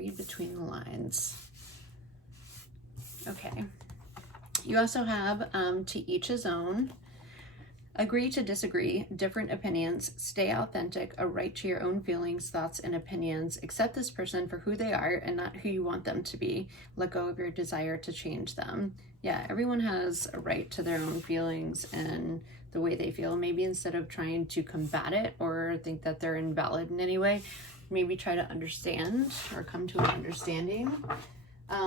Read between the lines. Okay. You also have to each his own. Agree to disagree, different opinions, stay authentic, a right to your own feelings, thoughts, and opinions. Accept this person for who they are and not who you want them to be. Let go of your desire to change them. Yeah, everyone has a right to their own feelings and the way they feel. Maybe instead of trying to combat it or think that they're invalid in any way, maybe try to understand or come to an understanding.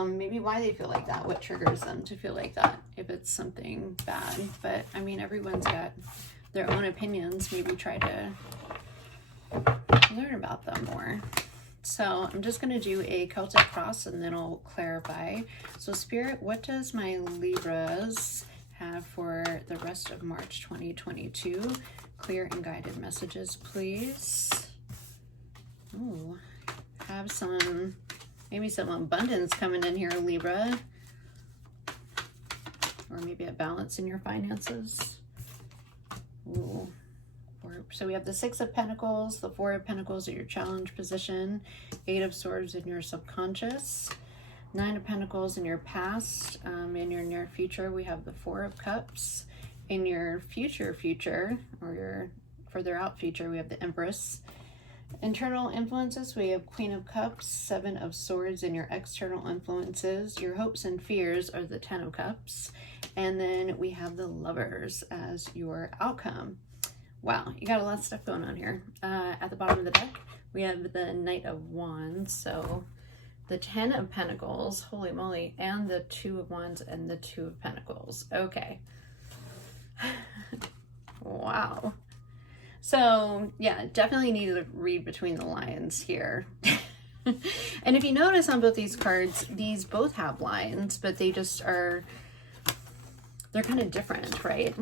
Maybe why they feel like that, what triggers them to feel like that, if it's something bad. But I mean, everyone's got their own opinions. Maybe try to learn about them more. So I'm just going to do a Celtic cross and then I'll clarify. So Spirit, what does my Libras have for the rest of March 2022? Clear and guided messages, please. Ooh, have some... maybe some abundance coming in here, Libra. Or maybe a balance in your finances. Ooh. So we have the Six of Pentacles, the Four of Pentacles at your challenge position, Eight of Swords in your subconscious, Nine of Pentacles in your past. In your near future, we have the Four of Cups. In your future, or your further out future, we have the Empress. Internal influences, we have Queen of Cups, Seven of Swords in your external influences. Your hopes and fears are the Ten of Cups. And then we have the Lovers as your outcome. Wow, you got a lot of stuff going on here. At the bottom of the deck, we have the Knight of Wands. So the Ten of Pentacles, holy moly, and the Two of Wands and the Two of Pentacles. Okay. Wow. So yeah, definitely need to read between the lines here. And if you notice on both these cards, these both have lines, but they just are, they're kind of different, right?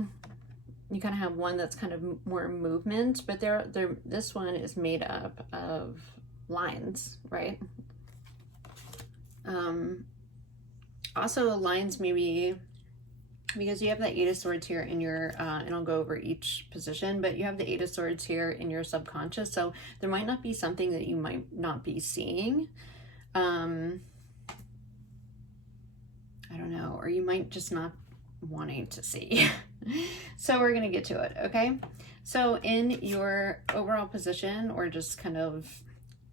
You kind of have one that's kind of more movement, but this one is made up of lines, right? Also lines maybe, because you have the Eight of Swords here in your, and I'll go over each position, but you have the Eight of Swords here in your subconscious. So there might not be something that you might not be seeing. I don't know, or you might just not wanting to see. So we're going to get to it. Okay. So in your overall position, or just kind of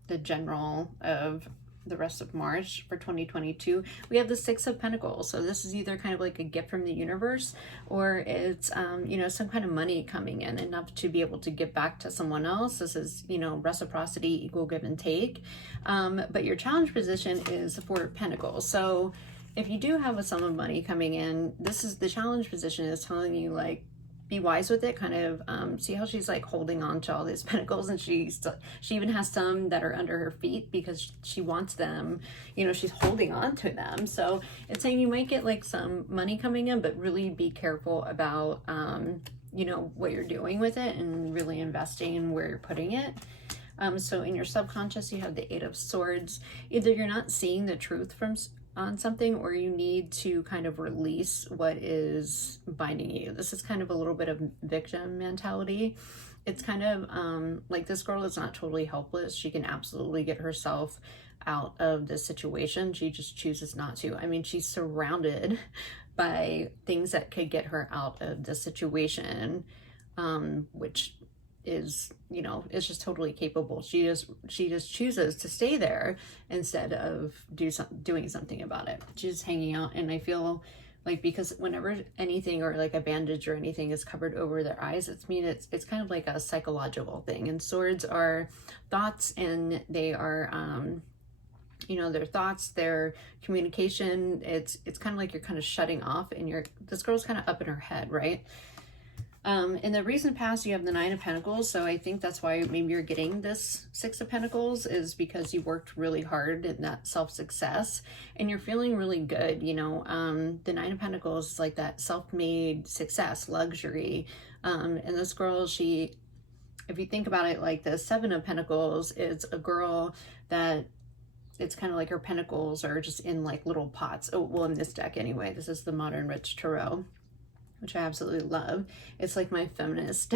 the general of the rest of March for 2022, we have the Six of Pentacles. So this is either kind of like a gift from the universe, or it's you know, some kind of money coming in enough to be able to give back to someone else. This is, you know, reciprocity, equal give and take. But your challenge position is the Four of Pentacles. So if you do have a sum of money coming in, this is the challenge position is telling you, like, be wise with it. Kind of see how she's like holding on to all these pentacles, and she even has some that are under her feet because she wants them, you know, she's holding on to them. So it's saying you might get like some money coming in, but really be careful about you know, what you're doing with it and really investing in where you're putting it. So in your subconscious, you have the Eight of Swords. Either you're not seeing the truth on something, or you need to kind of release what is binding you. This is kind of a little bit of victim mentality. It's kind of like, this girl is not totally helpless. She can absolutely get herself out of this situation. She just chooses not to. I mean, she's surrounded by things that could get her out of the situation, which is, you know, is just totally capable. She just chooses to stay there instead of doing something about it. She's hanging out, and I feel like, because whenever anything or like a bandage or anything is covered over their eyes, it's kind of like a psychological thing. And swords are thoughts, and they are you know, their thoughts, their communication. It's kind of like you're kind of shutting off, and this girl's kind of up in her head, right? In the recent past, you have the Nine of Pentacles. So I think that's why maybe you're getting this Six of Pentacles, is because you worked really hard in that self-success and you're feeling really good. You know, the Nine of Pentacles is like that self-made success, luxury. And this girl, if you think about it, like the Seven of Pentacles is a girl that, it's kind of like her pentacles are just in like little pots. Oh, well, in this deck anyway, this is the Modern Rich Tarot, which I absolutely love. It's like my feminist,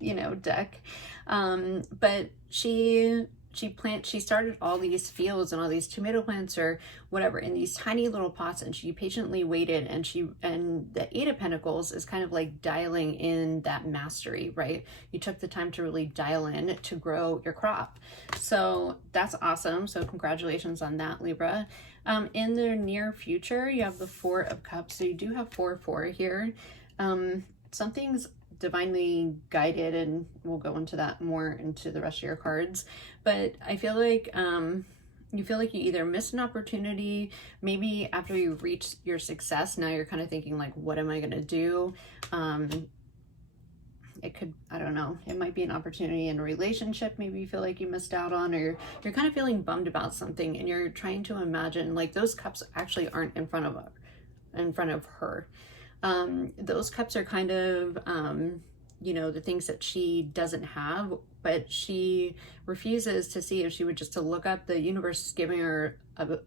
you know, deck. But she she started all these fields and all these tomato plants or whatever in these tiny little pots, and she patiently waited, and the Eight of Pentacles is kind of like dialing in that mastery, right? You took the time to really dial in to grow your crop. So that's awesome. So congratulations on that, Libra. In the near future, you have the Four of Cups. So you do have 4-4 here. Something's divinely guided, and we'll go into that more into the rest of your cards. But I feel like you feel like you either missed an opportunity, maybe after you reach your success, now you're kind of thinking like, what am I going to do? It could, I don't know, it might be an opportunity in a relationship maybe you feel like you missed out on, or you're kind of feeling bummed about something, and you're trying to imagine like those cups actually aren't in front of her. Those cups are kind of, you know, the things that she doesn't have, but she refuses to see if she would just to look up, the universe is giving her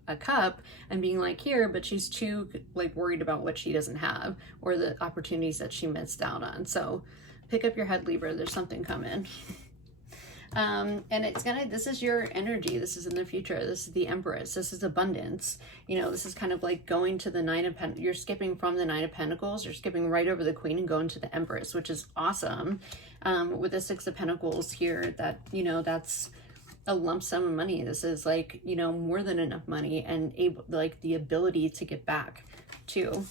a cup and being like, here, but she's too like worried about what she doesn't have or the opportunities that she missed out on. So pick up your head, Libra, there's something coming. And it's this is your energy. This is in the future. This is the Empress. This is abundance. You know, this is kind of like going to the Nine of Pentacles. You're skipping from the Nine of Pentacles. You're skipping right over the Queen and going to the Empress, which is awesome. With the Six of Pentacles here, that, you know, that's a lump sum of money. This is like, you know, more than enough money, and like the ability to get back too.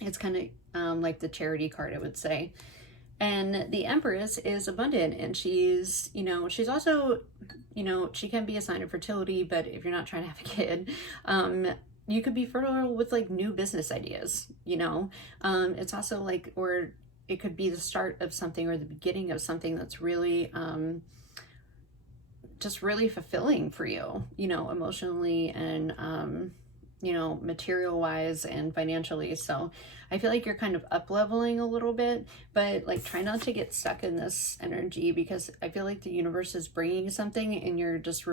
It's kind of like the Charity card, I would say. And the Empress is abundant, and she's, you know, she's also, you know, she can be a sign of fertility, but if you're not trying to have a kid, you could be fertile with like new business ideas, you know. It's also like, or it could be the start of something or the beginning of something that's really, just really fulfilling for you, you know, emotionally and, you know, material wise and financially. So I feel like you're kind of up leveling a little bit, but like try not to get stuck in this energy, because I feel like the universe is bringing something and you're just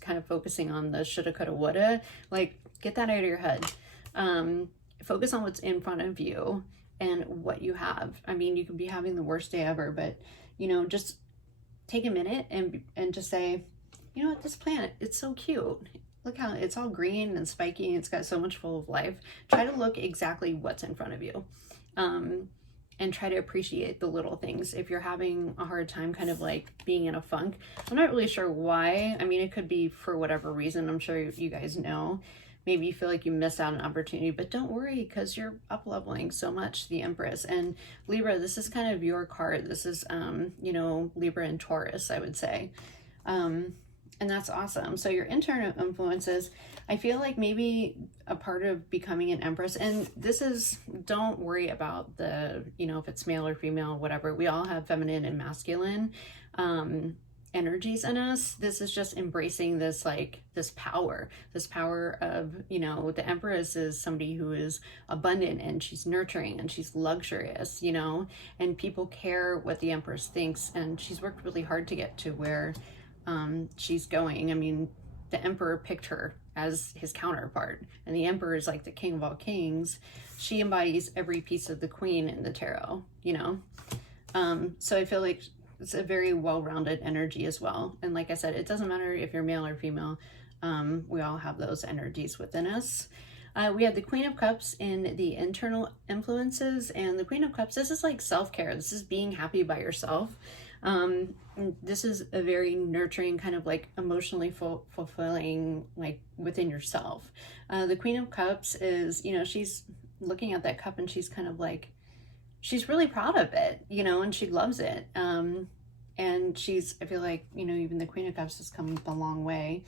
kind of focusing on the shoulda, coulda, woulda. Like get that out of your head. Focus on what's in front of you and what you have. I mean, you could be having the worst day ever, but you know, just take a minute and just say, you know what, this plant, it's so cute. Look how it's all green and spiky, and it's got so much full of life. Try to look exactly what's in front of you, and try to appreciate the little things. If you're having a hard time kind of like being in a funk, I'm not really sure why. I mean, it could be for whatever reason. I'm sure you guys know. Maybe you feel like you missed out on an opportunity, but don't worry, because you're up leveling so much, the Empress. And Libra, this is kind of your card. This is, you know, Libra and Taurus, I would say. And that's awesome. So your internal influences, I feel like maybe a part of becoming an Empress, and this is, don't worry about the, you know, if it's male or female, whatever. We all have feminine and masculine energies in us. This is just embracing this, like this power of, you know, the Empress is somebody who is abundant, and she's nurturing, and she's luxurious, you know, and people care what the Empress thinks, and she's worked really hard to get to where she's going. I mean, the Emperor picked her as his counterpart, and the Emperor is like the king of all kings. She embodies every piece of the Queen in the tarot, you know. So I feel like it's a very well-rounded energy as well. And like I said, it doesn't matter if you're male or female. We all have those energies within us. We have the Queen of Cups in the internal influences, and the Queen of Cups, this is like self-care. This is being happy by yourself. This is a very nurturing, kind of like emotionally fulfilling, like within yourself. The Queen of Cups is, you know, she's looking at that cup and she's kind of like, she's really proud of it, you know, and she loves it. And she's, I feel like, you know, even the Queen of Cups has come a long way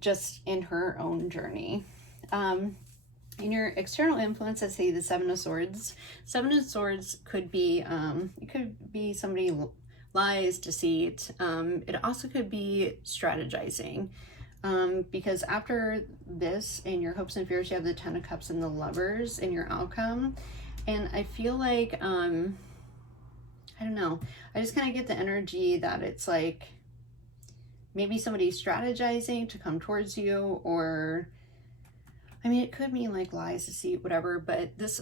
just in her own journey. In your external influence, I say the Seven of Swords. Seven of Swords could be, it could be somebody lies, deceit. It also could be strategizing. Because after this, in your hopes and fears, you have the Ten of Cups and the Lovers in your outcome. And I feel like, I don't know, I just kind of get the energy that it's like maybe somebody strategizing to come towards you, or I mean, it could mean like lies, deceit, whatever, but this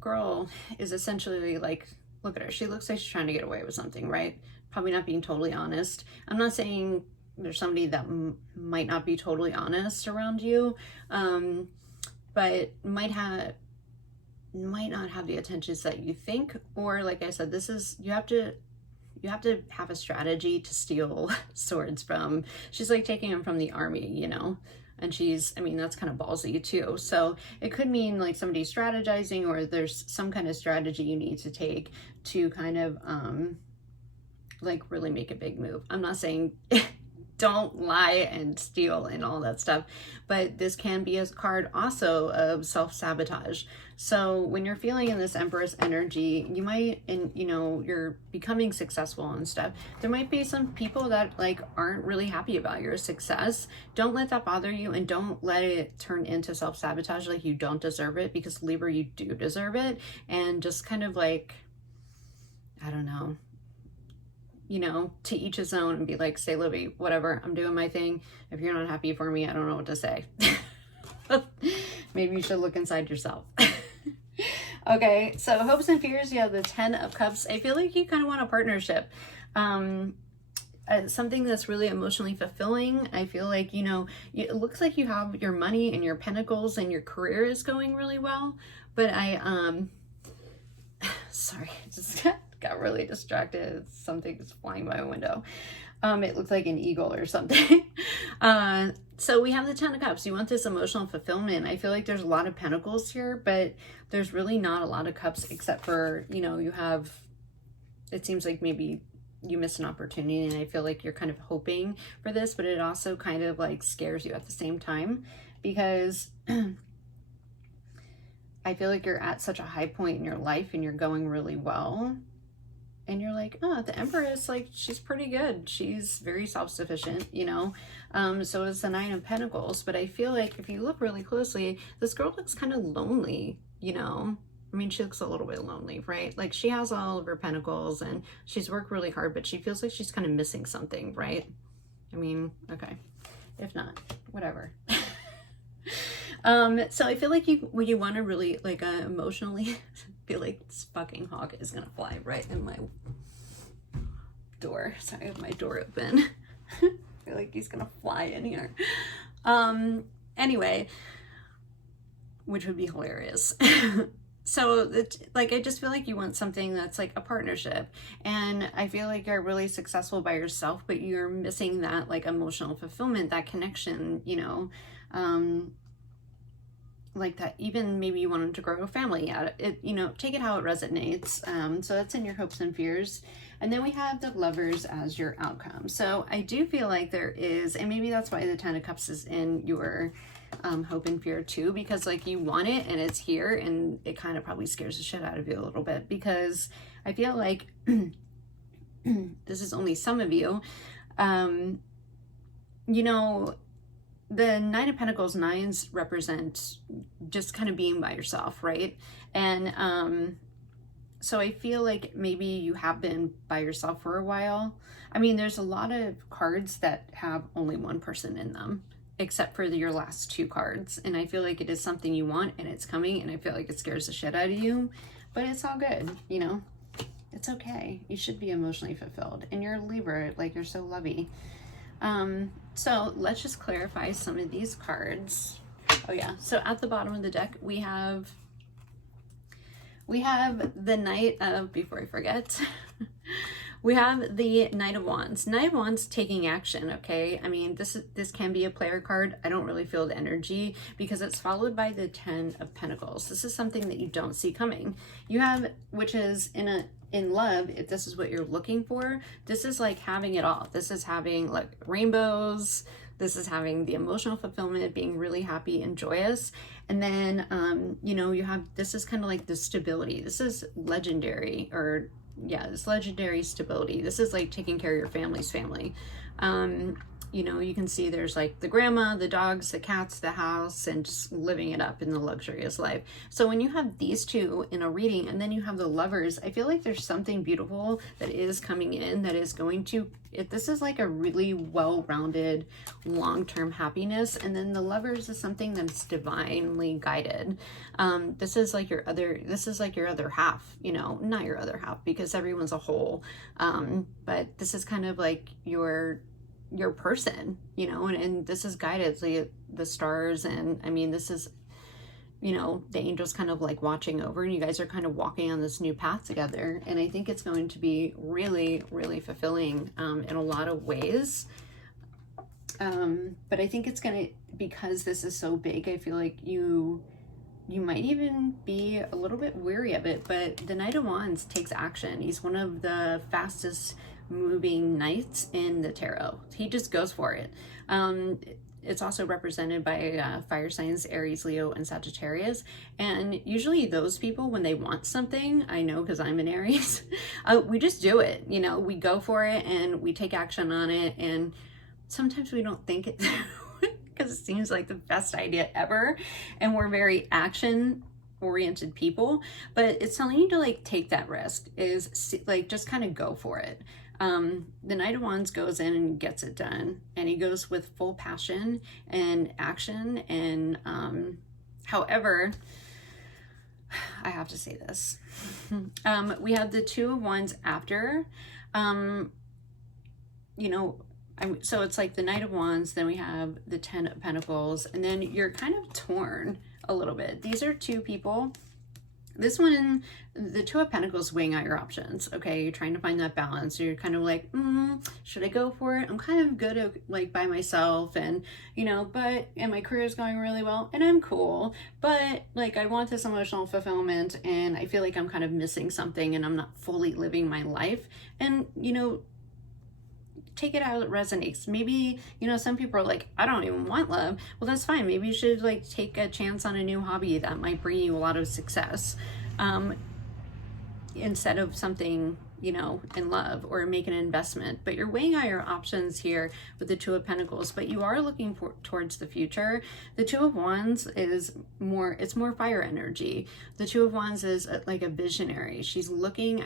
girl is essentially like, look at her. She looks like she's trying to get away with something, right? probably not being totally honest. I'm not saying there's somebody that might not be totally honest around you, but might not have the intentions that you think. Or like I said, this is, you have to have a strategy to steal swords from. She's like taking them from the army, you know, and she's, I mean, that's kind of ballsy too. So it could mean like somebody's strategizing, or there's some kind of strategy you need to take to kind of like really make a big move. I'm not saying don't lie and steal and all that stuff, but this can be a card also of self-sabotage. So when you're feeling in this Empress energy, you might, and you know, you're becoming successful and stuff, there might be some people that like aren't really happy about your success. Don't let that bother you, and don't let it turn into self-sabotage like you don't deserve it, because Libra, you do deserve it. And just kind of like, I don't know, you know, to each his own, and be like, say, Libby, whatever, I'm doing my thing. If you're not happy for me, I don't know what to say. Maybe you should look inside yourself. Okay, so hopes and fears, you have the 10 of Cups. I feel like you kind of want a partnership. Something that's really emotionally fulfilling. I feel like, you know, it looks like you have your money and your pentacles and your career is going really well. But sorry, just got really distracted. Something's flying by a window. It looks like an eagle or something. So we have the 10 of Cups. You want this emotional fulfillment. I feel like there's a lot of pentacles here, but there's really not a lot of cups, except for, you know, you have, it seems like maybe you missed an opportunity, and I feel like you're kind of hoping for this, but it also kind of like scares you at the same time, because I feel like you're at such a high point in your life and you're going really well. And you're like, oh, the Empress, like, she's pretty good. She's very self-sufficient, you know? So is the 9 of Pentacles. But I feel like if you look really closely, this girl looks kind of lonely, you know? I mean, she looks a little bit lonely, right? Like, she has all of her pentacles and she's worked really hard, but she feels like she's kind of missing something, right? I mean, okay. If not, whatever. So I feel like you want to really, like, emotionally feel like this fucking hawk is gonna fly right in my door. Sorry, I have my door open. I feel like he's gonna fly in here. Anyway, which would be hilarious. So like, I just feel like you want something that's like a partnership, and I feel like you're really successful by yourself, but you're missing that like emotional fulfillment, that connection, you know, like that. Even maybe you wanted to grow a family out of it, you know, take it how it resonates. So that's in your hopes and fears. And then we have the Lovers as your outcome. So I do feel like there is, and maybe that's why the 10 of Cups is in your hope and fear too, because like you want it and it's here, and it kind of probably scares the shit out of you a little bit, because I feel like this is only some of you, you know, the 9 of Pentacles, 9s represent just kind of being by yourself, right? And so I feel like maybe you have been by yourself for a while. I mean, there's a lot of cards that have only one person in them, except for your last 2 cards. And I feel like it is something you want, and it's coming, and I feel like it scares the shit out of you, but it's all good, you know? It's okay. You should be emotionally fulfilled. And you're a Libra, like, you're so lovey. So let's just clarify some of these cards. Oh yeah, so at the bottom of the deck, we have the Knight of, before I forget, we have the Knight of Wands. Knight of Wands taking action, okay? I mean, this can be a player card. I don't really feel the energy, because it's followed by the 10 of Pentacles. This is something that you don't see coming. You have, which is in love, if this is what you're looking for, this is like having it all. This is having like rainbows. This is having the emotional fulfillment, being really happy and joyous. And then, you know, you have, this is kind of like the stability. This is legendary, or yeah, this legendary stability. This is like taking care of your family's family. you know, you can see there's like the grandma, the dogs, the cats, the house, and just living it up in the luxurious life. So when you have these two in a reading and then you have the Lovers, I feel like there's something beautiful that is coming in that is going to, this is like a really well-rounded long-term happiness. And then the Lovers is something that's divinely guided. This is like your other half, you know, not your other half because everyone's a whole. But this is kind of like your person, you know, and this is guided, the stars, and I mean, this is, you know, the angels kind of like watching over, and you guys are kind of walking on this new path together. And I think it's going to be really, really fulfilling in a lot of ways. But I think it's gonna, because this is so big, I feel like you might even be a little bit weary of it, but the Knight of Wands takes action. He's one of the fastest moving knights in the tarot. He just goes for it. It's also represented by fire signs, Aries, Leo, and Sagittarius. And usually those people, when they want something, I know because I'm an Aries, we just do it. You know, we go for it and we take action on it. And sometimes we don't think it through because it seems like the best idea ever. And we're very action oriented people, but it's telling you to like take that risk, is like just kind of go for it. The Knight of Wands goes in and gets it done, and he goes with full passion and action. And however, I have to say this, we have the Two of Wands after, you know, so it's like the Knight of Wands, then we have the Ten of Pentacles, and then you're kind of torn a little bit. These are two people. This one, the Two of Pentacles, weighing out your options. Okay, you're trying to find that balance. You're kind of like, should I go for it? I'm kind of good at like by myself, and you know, and my career is going really well, and I'm cool. But like, I want this emotional fulfillment, and I feel like I'm kind of missing something, and I'm not fully living my life. And you know, take it how it resonates. Maybe, you know, some people are like, I don't even want love. Well, that's fine. Maybe you should like take a chance on a new hobby that might bring you a lot of success, instead of something, you know, in love, or make an investment. But you're weighing out your options here with the Two of Pentacles, but you are looking towards the future. The Two of Wands is more, it's more fire energy. The Two of Wands is like a visionary. She's looking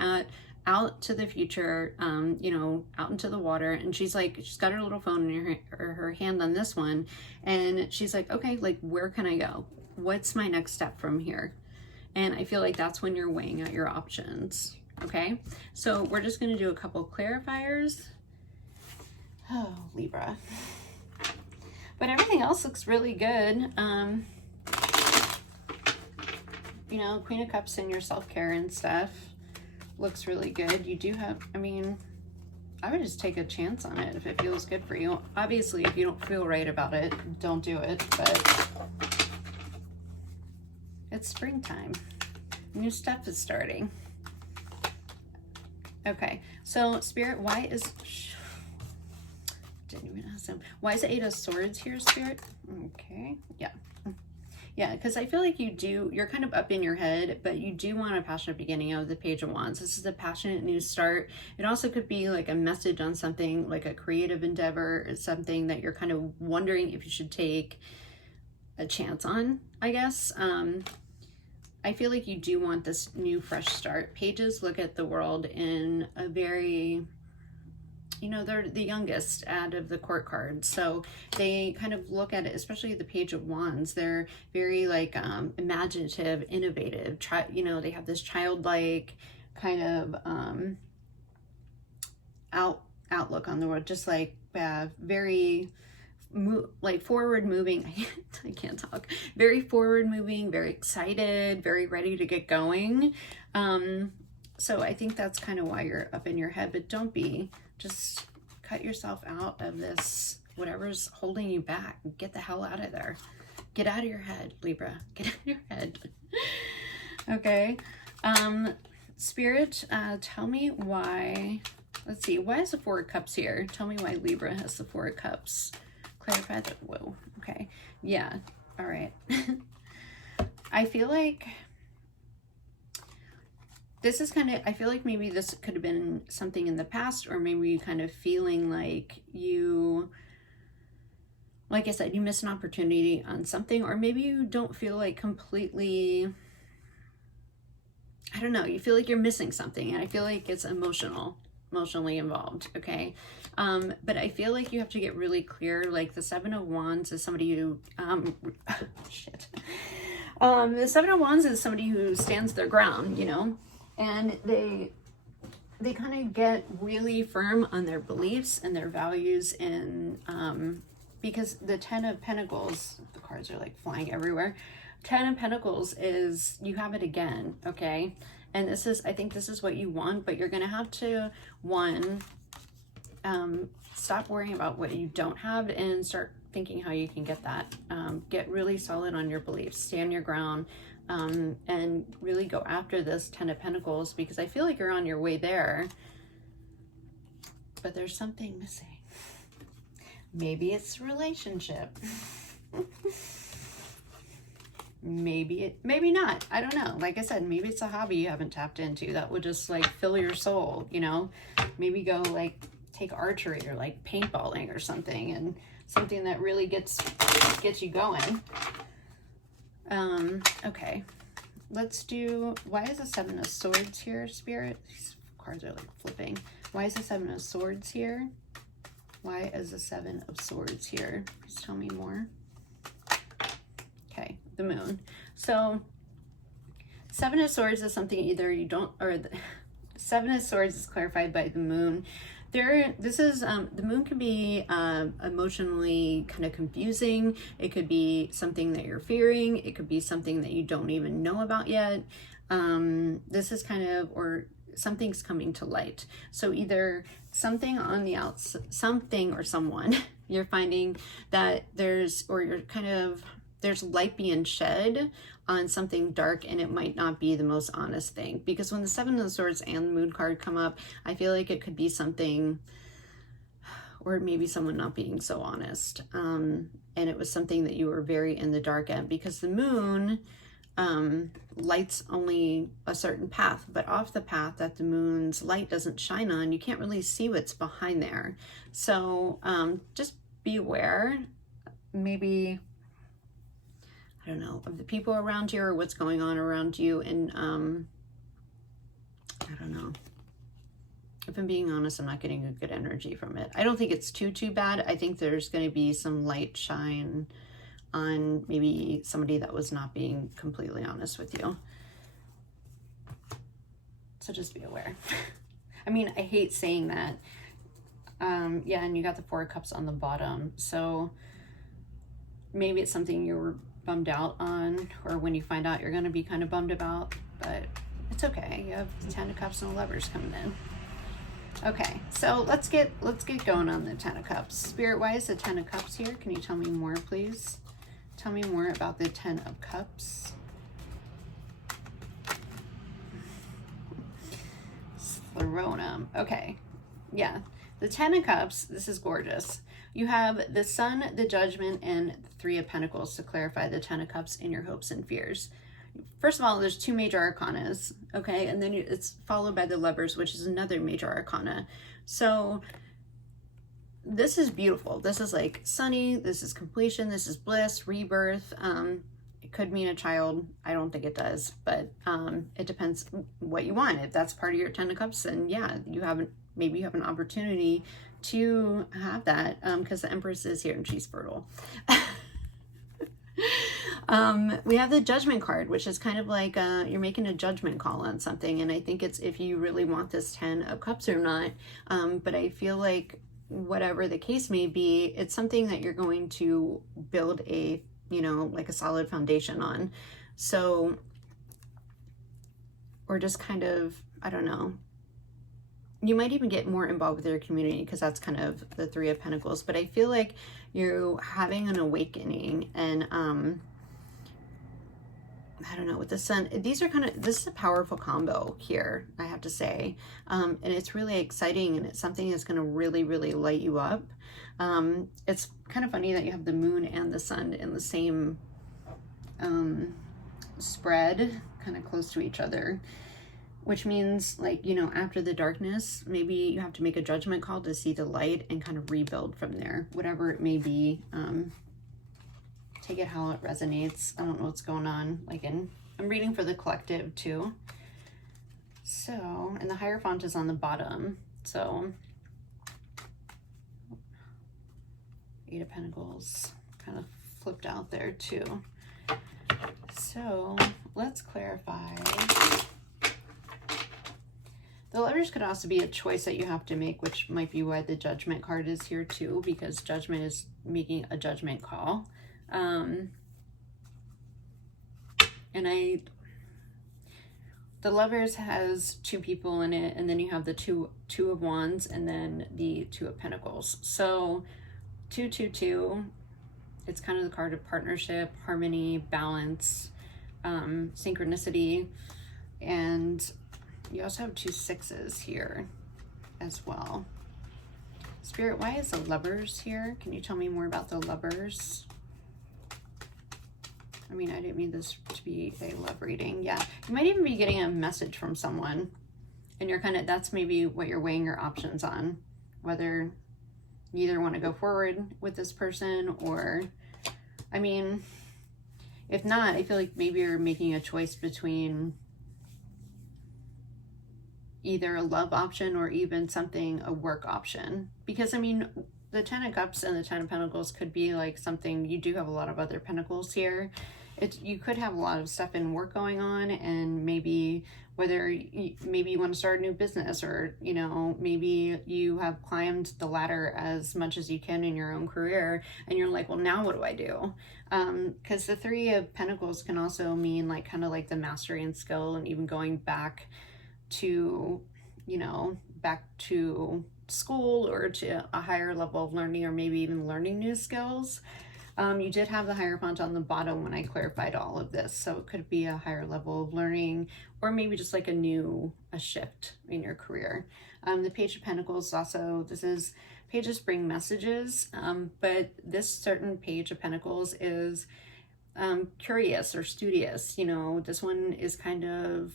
out to the future, you know, out into the water, and she's got her little phone in her hand on this one, and she's like, okay, like, where can I go? What's my next step from here? And I feel like that's when you're weighing out your options. Okay, so we're just going to do a couple clarifiers. Oh, Libra. But everything else looks really good. You know, Queen of Cups and your self-care and stuff looks really good. You do have, I mean, I would just take a chance on it if it feels good for you. Obviously, if you don't feel right about it, don't do it, but it's springtime. New stuff is starting. Okay, so Spirit, why is the Eight of Swords here, Spirit? Okay, yeah, because I feel like you're kind of up in your head, but you do want a passionate beginning of the Page of Wands. This is a passionate new start. It also could be like a message on something, like a creative endeavor, something that you're kind of wondering if you should take a chance on, I guess. I feel like you do want this new fresh start. Pages look at the world in a very, you know, they're the youngest out of the court cards, so they kind of look at it, especially the Page of Wands. They're very like imaginative, innovative. You know, they have this childlike kind of outlook on the world, just like very like forward moving. I can't talk. Very forward moving, very excited, very ready to get going. So I think that's kind of why you're up in your head, but don't be. Just cut yourself out of this, whatever's holding you back. Get the hell out of there. Get out of your head, Libra. Get out of your head. Okay. Spirit, tell me why. Let's see. Why is the Four of Cups here? Tell me why Libra has the Four of Cups. Clarify that. Whoa. Okay. Yeah. All right. I feel like this is kind of, I feel like maybe this could have been something in the past, or maybe you kind of feeling like you like I said, you miss an opportunity on something, or maybe you don't feel like completely, I don't know, you feel like you're missing something, and I feel like it's emotionally involved, okay? But I feel like you have to get really clear. Like the Seven of Wands is somebody who, shit. The Seven of Wands is somebody who stands their ground, you know, and they kind of get really firm on their beliefs and their values, and because the Ten of Pentacles, the cards are like flying everywhere. Ten of Pentacles is, you have it again, okay? And this is, I think this is what you want, but you're gonna have to, one, stop worrying about what you don't have and start thinking how you can get that. Get really solid on your beliefs, stand your ground, and really go after this Ten of Pentacles, because I feel like you're on your way there, but there's something missing. Maybe it's a relationship. Maybe not. I don't know. Like I said, maybe it's a hobby you haven't tapped into that would just like fill your soul, you know? Maybe go like take archery or like paintballing or something, and something that really gets you going. Okay. Let's do, why is the Seven of Swords here, Spirit? These cards are like flipping. Why is the Seven of Swords here? Why is the Seven of Swords here? Please tell me more. Okay, the Moon. So Seven of Swords is something either you don't, or the Seven of Swords is clarified by the Moon. This is, the Moon can be emotionally kind of confusing. It could be something that you're fearing. It could be something that you don't even know about yet. This is kind of, or something's coming to light. So either something on the outside, something or someone, you're finding that there's, or you're kind of, there's light being shed on something dark, and it might not be the most honest thing. Because when the Seven of Swords and the Moon card come up, I feel like it could be something, or maybe someone not being so honest. And it was something that you were very in the dark at, because the Moon lights only a certain path, but off the path that the Moon's light doesn't shine on, you can't really see what's behind there. So just be aware, maybe, I don't know, of the people around you or what's going on around you. And I don't know. If I'm being honest, I'm not getting a good energy from it. I don't think it's too bad. I think there's going to be some light shine on maybe somebody that was not being completely honest with you. So just be aware. I mean, I hate saying that. Yeah, and you got the Four of Cups on the bottom. So maybe it's something you were bummed out on, or when you find out you're going to be kind of bummed about, but it's okay. You have the Ten of Cups and the Lovers coming in. Okay, so let's get going on the Ten of Cups. Spirit, why is the Ten of Cups here? Can you tell me more, please? Tell me more about the Ten of Cups. Scleronum. Okay, yeah. The Ten of Cups, this is gorgeous. You have the Sun, the Judgment, and the Three of Pentacles to clarify the Ten of Cups in your hopes and fears. First of all, there's two major arcanas, okay? And then it's followed by the Lovers, which is another major arcana. So this is beautiful. This is like sunny. This is completion. This is bliss, rebirth. It could mean a child. I don't think it does, but it depends what you want. If that's part of your Ten of Cups, then yeah, maybe you have an opportunity to have that, because the Empress is here and she's fertile. We have the Judgment card, which is kind of like you're making a judgment call on something, and I think it's if you really want this Ten of Cups or not. But I feel like whatever the case may be, it's something that you're going to build a, you know, like a solid foundation on. So, or just kind of, I don't know, you might even get more involved with your community, because that's kind of the Three of Pentacles. But I feel like you're having an awakening, and I don't know, with the Sun, these are kind of, this is a powerful combo here, I have to say. And it's really exciting, and it's something that's going to really, really light you up. It's kind of funny that you have the Moon and the Sun in the same spread, kind of close to each other. which means, like, you know, after the darkness, maybe you have to make a judgment call to see the light and kind of rebuild from there, whatever it may be. Take it how it resonates. I don't know what's going on. Like, I'm reading for the collective too. So, and the Hierophant is on the bottom. So, Eight of Pentacles kind of flipped out there too. So, let's clarify. The Lovers could also be a choice that you have to make, which might be why the Judgment card is here too, because Judgment is making a judgment call. And the Lovers has two people in it, and then you have the two of Wands, and then the Two of Pentacles. So 222, it's kind of the card of partnership, harmony, balance, synchronicity, and you also have 2 6s here as well. Spirit, why is the Lovers here? Can you tell me more about the Lovers? I mean, I didn't mean this to be a love reading. Yeah, you might even be getting a message from someone, and you're kind of, that's maybe what you're weighing your options on, whether you either want to go forward with this person or, I mean, if not, I feel like maybe you're making a choice between either a love option or even something, a work option. Because, I mean, the Ten of Cups and the Ten of Pentacles could be like something, you do have a lot of other pentacles here. You could have a lot of stuff in work going on, and maybe whether maybe you want to start a new business, or, you know, maybe you have climbed the ladder as much as you can in your own career, and you're like, well, now what do I do? Because the Three of Pentacles can also mean like kind of like the mastery and skill, and even going back to, you know, back to school or to a higher level of learning, or maybe even learning new skills. You did have the Hierophant on the bottom when I clarified all of this, so it could be a higher level of learning, or maybe just like a shift in your career. The Page of Pentacles also, this is, pages bring messages, but this certain Page of Pentacles is curious or studious. You know, this one is kind of,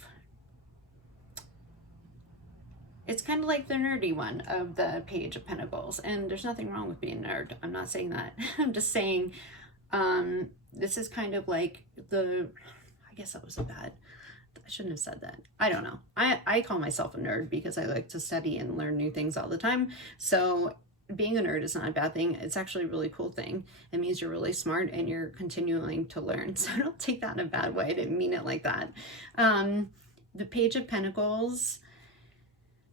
it's kind of like the nerdy one of the Page of Pentacles, and there's nothing wrong with being a nerd. I'm not saying that. I'm just saying this is kind of like I guess that was I shouldn't have said that. I don't know. I call myself a nerd because I like to study and learn new things all the time. So being a nerd is not a bad thing. It's actually a really cool thing. It means you're really smart and you're continuing to learn. So don't take that in a bad way. I didn't mean it like that. The Page of Pentacles,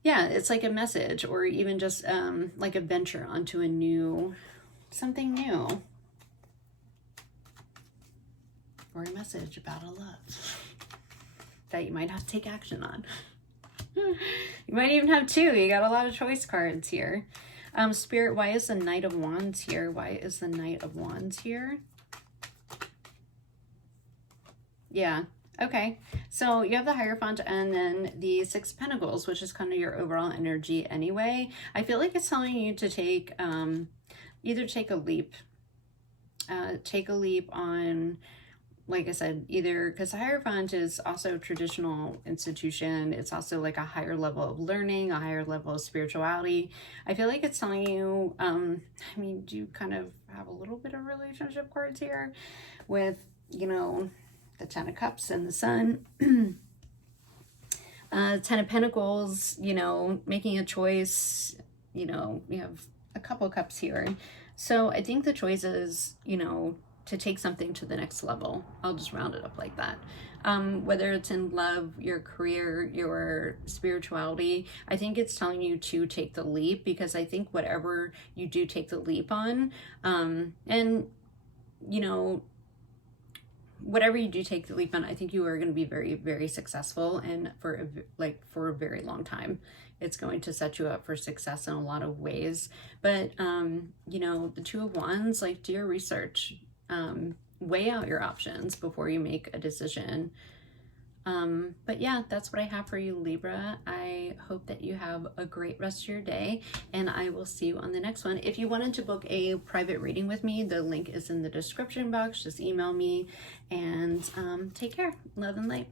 yeah, it's like a message, or even just like a venture onto something new, or a message about a love that you might have to take action on. You might even have 2. You got a lot of choice cards here. Spirit, why is the Knight of Wands here? Why is the Knight of Wands here? Yeah. Okay, so you have the Hierophant and then the Six of Pentacles, which is kind of your overall energy anyway. I feel like it's telling you to take, either take a leap on, like I said, either, because the Hierophant is also a traditional institution. It's also like a higher level of learning, a higher level of spirituality. I feel like it's telling you, I mean, do you kind of have a little bit of relationship cards here with, you know, the Ten of Cups and the Sun. 10 of Pentacles, you know, making a choice, you know, we have a couple cups here. So I think the choice is, you know, to take something to the next level. I'll just round it up like that. Whether it's in love, your career, your spirituality, I think it's telling you to take the leap, because I think whatever you do take the leap on, and, you know, whatever you do take the leap on, I think you are going to be very, very successful, and for a very long time. It's going to set you up for success in a lot of ways. But, you know, the Two of Wands, like, do your research, weigh out your options before you make a decision. But yeah, that's what I have for you, Libra. I hope that you have a great rest of your day, and I will see you on the next one. If you wanted to book a private reading with me, the link is in the description box. Just email me, and take care. Love and light.